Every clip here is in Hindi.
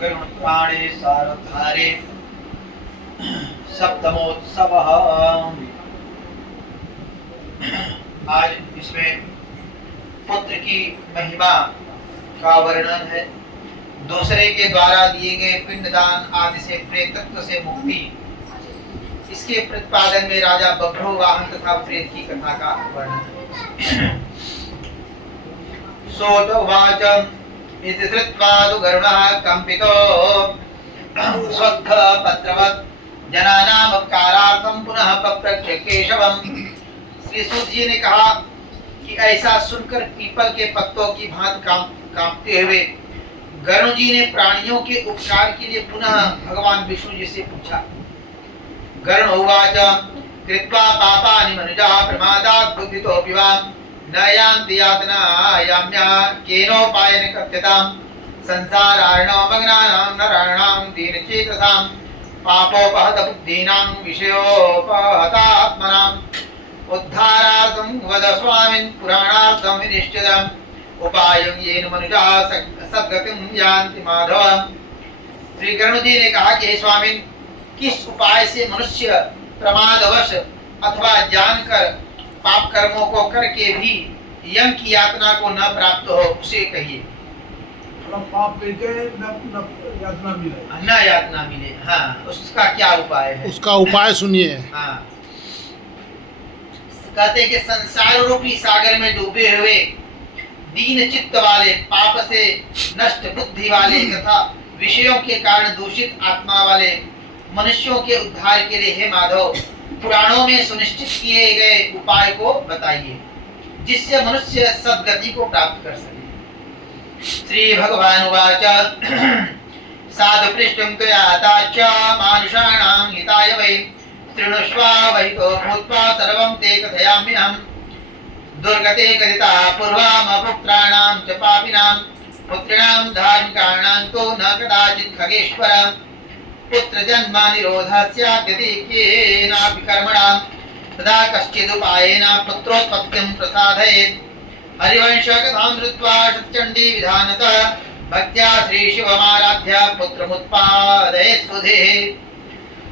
गरुणपाणे सारधारे सप्तमोत्सवः। आज इसमें पुत्र की महिमा का वर्णन है। दूसरे के द्वारा दिए गए पिंडदान आदि से प्रेतत्व से मुक्ति, इसके प्रतिपादन में राजा बभ्रो वाहन तथा प्रेत की कथा का वर्णन है। सोतवाच इति श्रुत्वा तु गरुडः कंपितो स्वत्थ पत्रवत् जनानां उपकारार्थं पुनः पप्रच्छ केशवम्। श्री सूत जी ने कहा कि ऐसा सुनकर पीपल के पत्तों की भांति कांपते हुए गरुड़ जी ने प्राणियों के उपकार के लिए पुनः भगवान विष्णु जी से पूछा। गरुड़ उवाच कृत्वा पापानि मनुजः प्रमादात् बुद्धितोऽपि वा न यान्ति यातनायाम्यः केनोपायेन कथ्यताम् संसारार्णव मग्नानां नराणां दीनचेतसां पापोपहत बुद्धीनां विषयोपहतात्मनाम् उद्धारार्थं वद स्वामिन् पुराणार्थं विनिश्चितम् उपायं येन मनुजाः सद्गतिं यान्ति माधव। श्री गरुड़ जी ने कहा कि हे स्वामिन, किस उपाय से मनुष्य प्रमादवश अथवा जानकर पाप कर्मों को करके भी यम की यातना को न प्राप्त हो, उसे कहिए। पाप करके न यातना मिले, न यातना मिले। हाँ, उसका क्या उपाय है? उसका उपाय सुनिए। हाँ, कहते कि संसार रूपी सागर में डूबे हुए दीन चित्त वाले, पाप से नष्ट बुद्धि वाले तथा विषयों के कारण दूषित आत्मा वाले मनुष्यों के उद्धार के लिए हे माधव, पुराणों में सुनिश्चित किए गए उपाय को बताइए, जिससे मनुष्य सद्गति को प्राप्त कर सके। श्री भगवान उवाच साधु पृष्ठं त्वयाताच मानुषाणां हिताय वै शृणुष्वावहितो भूत्वा सर्वं ते कथयाम्यहम्। दुर्गते कथिता पूर्वमपुत्राणां च पापिनां पुत्रिणां धार्मिकाणां तो न कदाचित् खगेश्वर पुत्रजन्म निरोधः स्यात् यदि केनापि कर्मणां तदा कश्चिदुपायेन पुत्रोत्पत्तिं प्रसादयेत्। हरिवंशकथां श्रुत्वा शतचण्डी विधानतः भक्त्या श्री शिवमाराध्य पुत्रमुत्पादयेत् सुधे।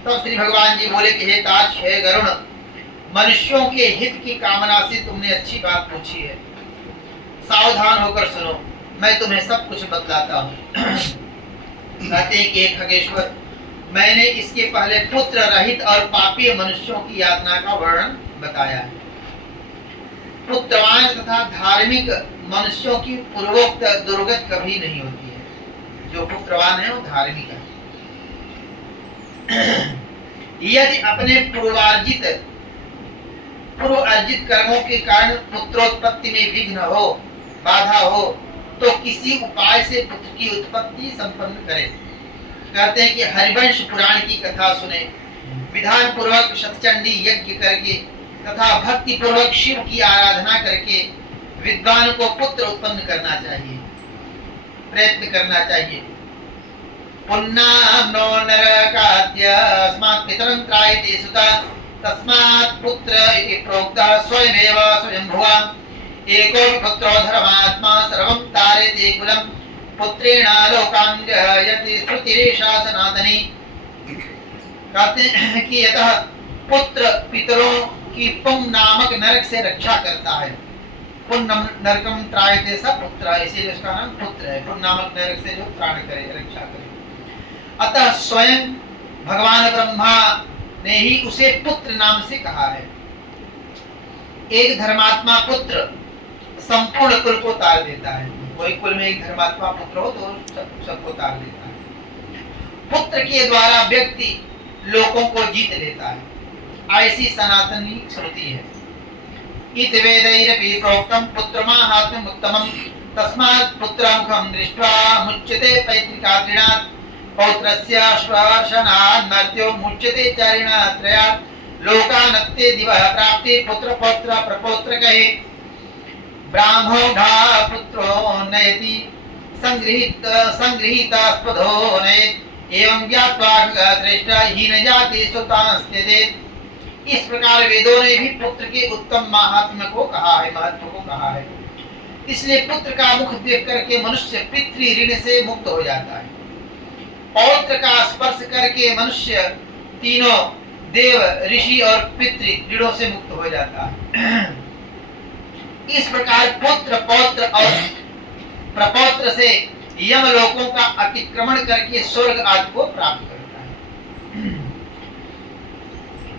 तब श्री भगवान जी बोले कि हे ताज, हे गरुण, मनुष्यों के हित की कामना से तुमने अच्छी बात पूछी है। सावधान होकर सुनो, मैं तुम्हें सब कुछ बतलाता हूँ। कहते कि खगेश्वर, मैंने इसके पहले पुत्र रहित और पापी मनुष्यों की यातना का वर्णन बताया है। पुत्रवान तथा धार्मिक मनुष्यों की पूर्वोक्त दुर्गत कभी नहीं होती है। जो पुत्रवान है वो धार्मिक है। यदि अपने पूर्व अर्जित कर्मों के कारण पुत्रोत्पत्ति में विघ्न हो, बाधा हो, तो किसी उपाय से पुत्र की उत्पत्ति संपन्न करे। कहते हैं कि हरिवंश पुराण की कथा सुने, विधान पूर्वक शतचंडी यज्ञ करके तथा भक्ति पूर्वक शिव की आराधना करके विद्वान को पुत्र उत्पन्न करना चाहिए, प्रयत्न करना चाहिए। पुन्नाम नो नरकाद्य अस्मात् पितरं त्रायते सुता तस्मात् पुत्र इति प्रोक्तः स्वयमेव स्वयंभुवा एको पुत्रो धर्मात्मा सर्वं तारयते कुलं पुत्रेण लोकान् जयति श्रुतिरेषा सनातनी। कहते हैं कि यतः पुत्र पितरों की पुं नामक नरक से रक्षा करता है। पुण्यम नरकम त्रायते स पुत्र, इसीलिए उसका नाम पुत्र है। पुण्य नामक नरक से जो त्राण करे, रक्षा करे। अतः स्वयं भगवान ब्रह्मा ने ही उसे पुत्र नाम से कहा है। एक धर्मात्मा पुत्र संपूर्ण कुल को तार देता है। कोई कुल में एक धर्मात्मा पुत्र हो तो सबको तार देता है। पुत्र के द्वारा व्यक्ति लोगों को जीत लेता है, ऐसी सनातनी श्रुति है। इत वेदैरपि प्रोक्तं पुत्रमाहात्म्यम् उत्तमं तस्मात् पुत्रमुखं दृष्ट्वा मुच्यते पैतृकात्रिणात् पौत्रस्य श्वासनात् मर्त्यो मुच्यते चारिणात्रयात् लोकानत्ते दिवः प्राप्ते पुत्र पौत्र प्रपौत्रकहे ब्राह्मो ढा पुत्रो नयति संगृहीतास्पदो नयेत् एवं ज्ञात्वा श्रेष्ठ हीन जाति सुतांस्त्यजेत्। इस प्रकार वेदों ने भी पुत्र के उत्तम महात्म्य को कहा है, महत्व को कहा है। इसलिए पुत्र का मुख देख करके मनुष्य पितृ ऋण से मुक्त हो जाता है। पौत्र का स्पर्श करके मनुष्य तीनों देव, ऋषि और पितृ ऋणों से मुक्त हो जाता है। इस प्रकार पुत्र, पौत्र और प्रपौत्र से यमलोकों का अतिक्रमण करके स्वर्ग आदि को प्राप्त करता है।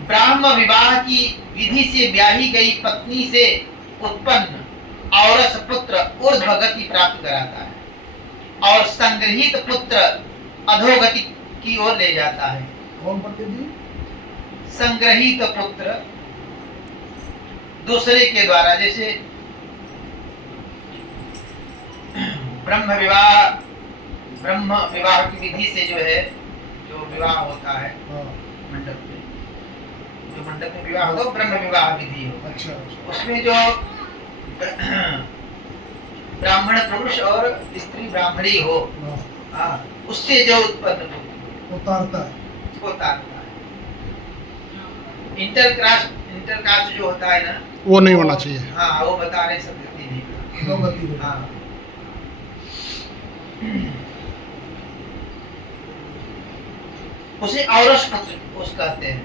ब्राह्म विवाह की विधि से ब्याही गई पत्नी से उत्पन्न औरस पुत्र ऊर्ध्व गति प्राप्त कराता है और संग्रहित पुत्र अधोगति की ओर ले जाता है। कौन पंडित जी? संग्रहित पुत्र दूसरे के द्वारा, जैसे ब्रह्म विवाह की विधि से जो है, जो विवाह होता है हाँ। मंडप में, जो मंडप में विवाह होता है ब्रह्म विवाह विधि हो। अच्छा, अच्छा। उसमें जो ब्राह्मण पुरुष और स्त्री ब्राह्मणी हो, हाँ। उससे जो उत्पन्न उतारता है। होता है। इंटरकास्ट जो होता है ना, वो नहीं होना चाहिए। हाँ, वो बता रहे सकती नहीं। अधोगति में। हाँ। उसे औरस पुत्र उस कहते हैं।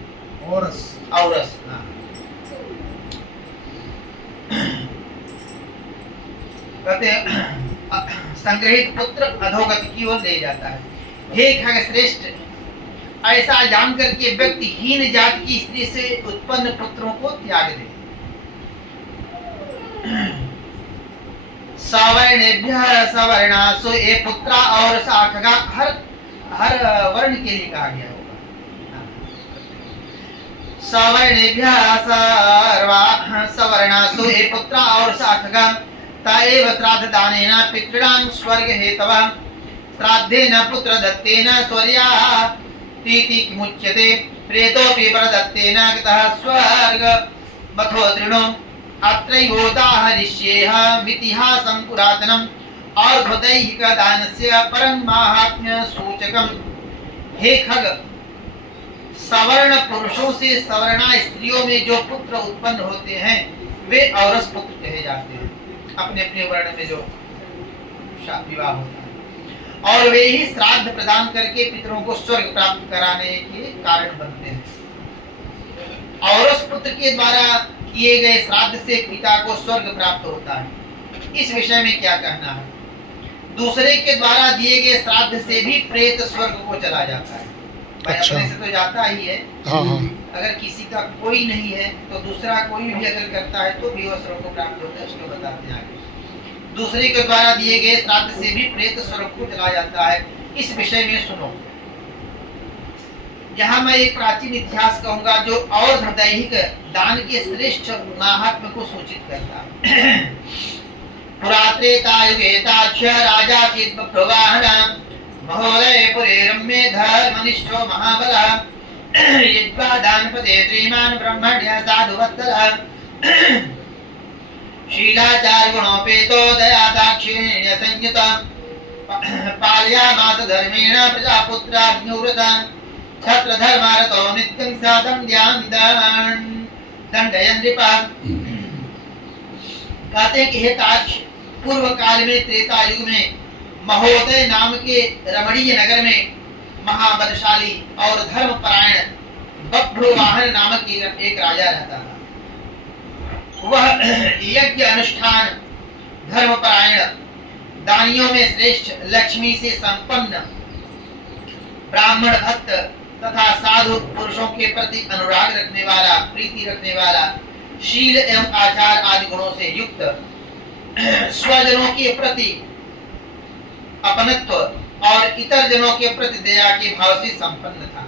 औरस। औरस, हाँ। कहते हैं संग्रहित पुत्र अधोगति की ओर ले जाता है। हे खग श्रेष्ठ, ऐसा जानकर के व्यक्ति हीन जाति की स्त्री से उत्पन्न पुत्रों को त्याग दे। सवर्णेभ्यः सवर्णासु, ये पुत्रा और साखगा हर वर्ण के लिए कहा गया होगा। सवर्णेभ्यः सवर्णासु, ये पुत्रा और साखगा ताएव श्राद्ध दानेन पितॄणां स्वर्ग हेतवः श्राद्धेन पुत्र दत्तेन स्वर्याः तीति मुच्यते प्रेतोऽपि प्रदत्तेन गतः स्वर्ग मथो तृणो अत्रैवोदाहरिष्येह मितिहासं पुरातनम् अर्धदैहिक दानस्य परं माहात्म्य सूचकम्। हे खग, सवर्ण पुरुषों से सवर्णा स्त्रियों में जो पुत्र उत्पन्न होते हैं वे औरस पुत्र कहे जाते हैं। अपने अपने वर्ण में जो विवाह होता है, और वे ही श्राद्ध प्रदान करके पितरों को स्वर्ग प्राप्त कराने के कारण बनते हैं। औरस पुत्र के द्वारा किए गए श्राद्ध से पिता को स्वर्ग प्राप्त होता है। इस विषय में क्या कहना है? दूसरे के द्वारा दिए गए श्राद्ध से भी प्रेत स्वर्ग को चला जाता है। भाई अच्छा। अपने से तो जाता ही है। हाँ हाँ। अगर किसी का कोई नहीं है तो दूसरा कोई भी अगर करता है तो भी वह स्वर्ग को प्राप्त होता है। उसको बताते हैं आगे। दूसरे के द्वारा दिए गए श्राद्ध से भी प्रेत स्वर्ग को चला जाता है। इस विषय में सुनो। यहाँ मैं एक प्राचीन इतिहास कहूंगा जो और दैहिक दान के श्रेष्ठ महात्म्य को सूचित करता है। पुरात्रेतायुगेताक्ष राजा चिद्बभ्रुवाहन महोदय पुरे रम्ये धर्मनिष्ठो महाबलः यद्वा दानपते श्रीमान् ब्रह्मण्य साधुवत्सलः शीलाचार गुणोपेतो दया दाक्षिण्य संयुत पालयामास धर्मेण प्रजापुत्राग्निव्रतान् छत्र धर्मारतो नित्यं साधं ध्यान दंडयन् नृपः। कहते हैं कि हे ताक्ष, पूर्व काल में त्रेता युग में महोदय नाम के रमणीय नगर में महाबलशाली और धर्मपरायण बभ्रुवाहन नामक एक राजा रहता था। वह यज्ञ अनुष्ठान, धर्मपरायण, दानियों में श्रेष्ठ, लक्ष्मी से संपन्न, ब्राह्मण भक्त तथा साधु पुरुषों के प्रति अनुराग रखने वाला, प्रीति रखने वाला, शील एवं आचार आदि गुणों से युक्त, स्वजनों के प्रति अपनत्व और इतर जनों के प्रति दया के भाव से संपन्न था।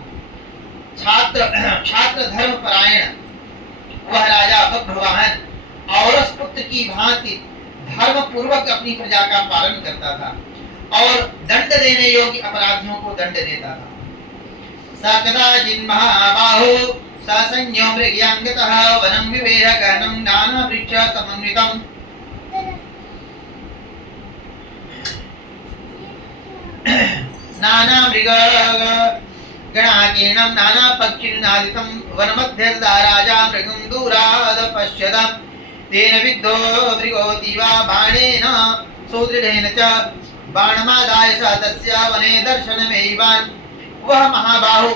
छात्र धर्म परायण वह राजा बभ्रुवाहन औरस पुत्र की भांति धर्म पूर्वक अपनी प्रजा का पालन करता था और दंड देने योग्य अपराधियों को दंड देता था। सकदाचिन् महाबाहो ससंज्ञो मृगयांगतः वनं विवेह गहनं नाना वृक्ष समन्वितम्। नाना मृग गणाकीर्णं नाना पक्षिनादितं वनमध्ये राजा मृगं दूराद पश्यत तेन विद्धो मृगोऽतीव बाणेन सुदृढेन च बाणमादाय स तस्य वने दर्शनमेवान् वह महाबाहु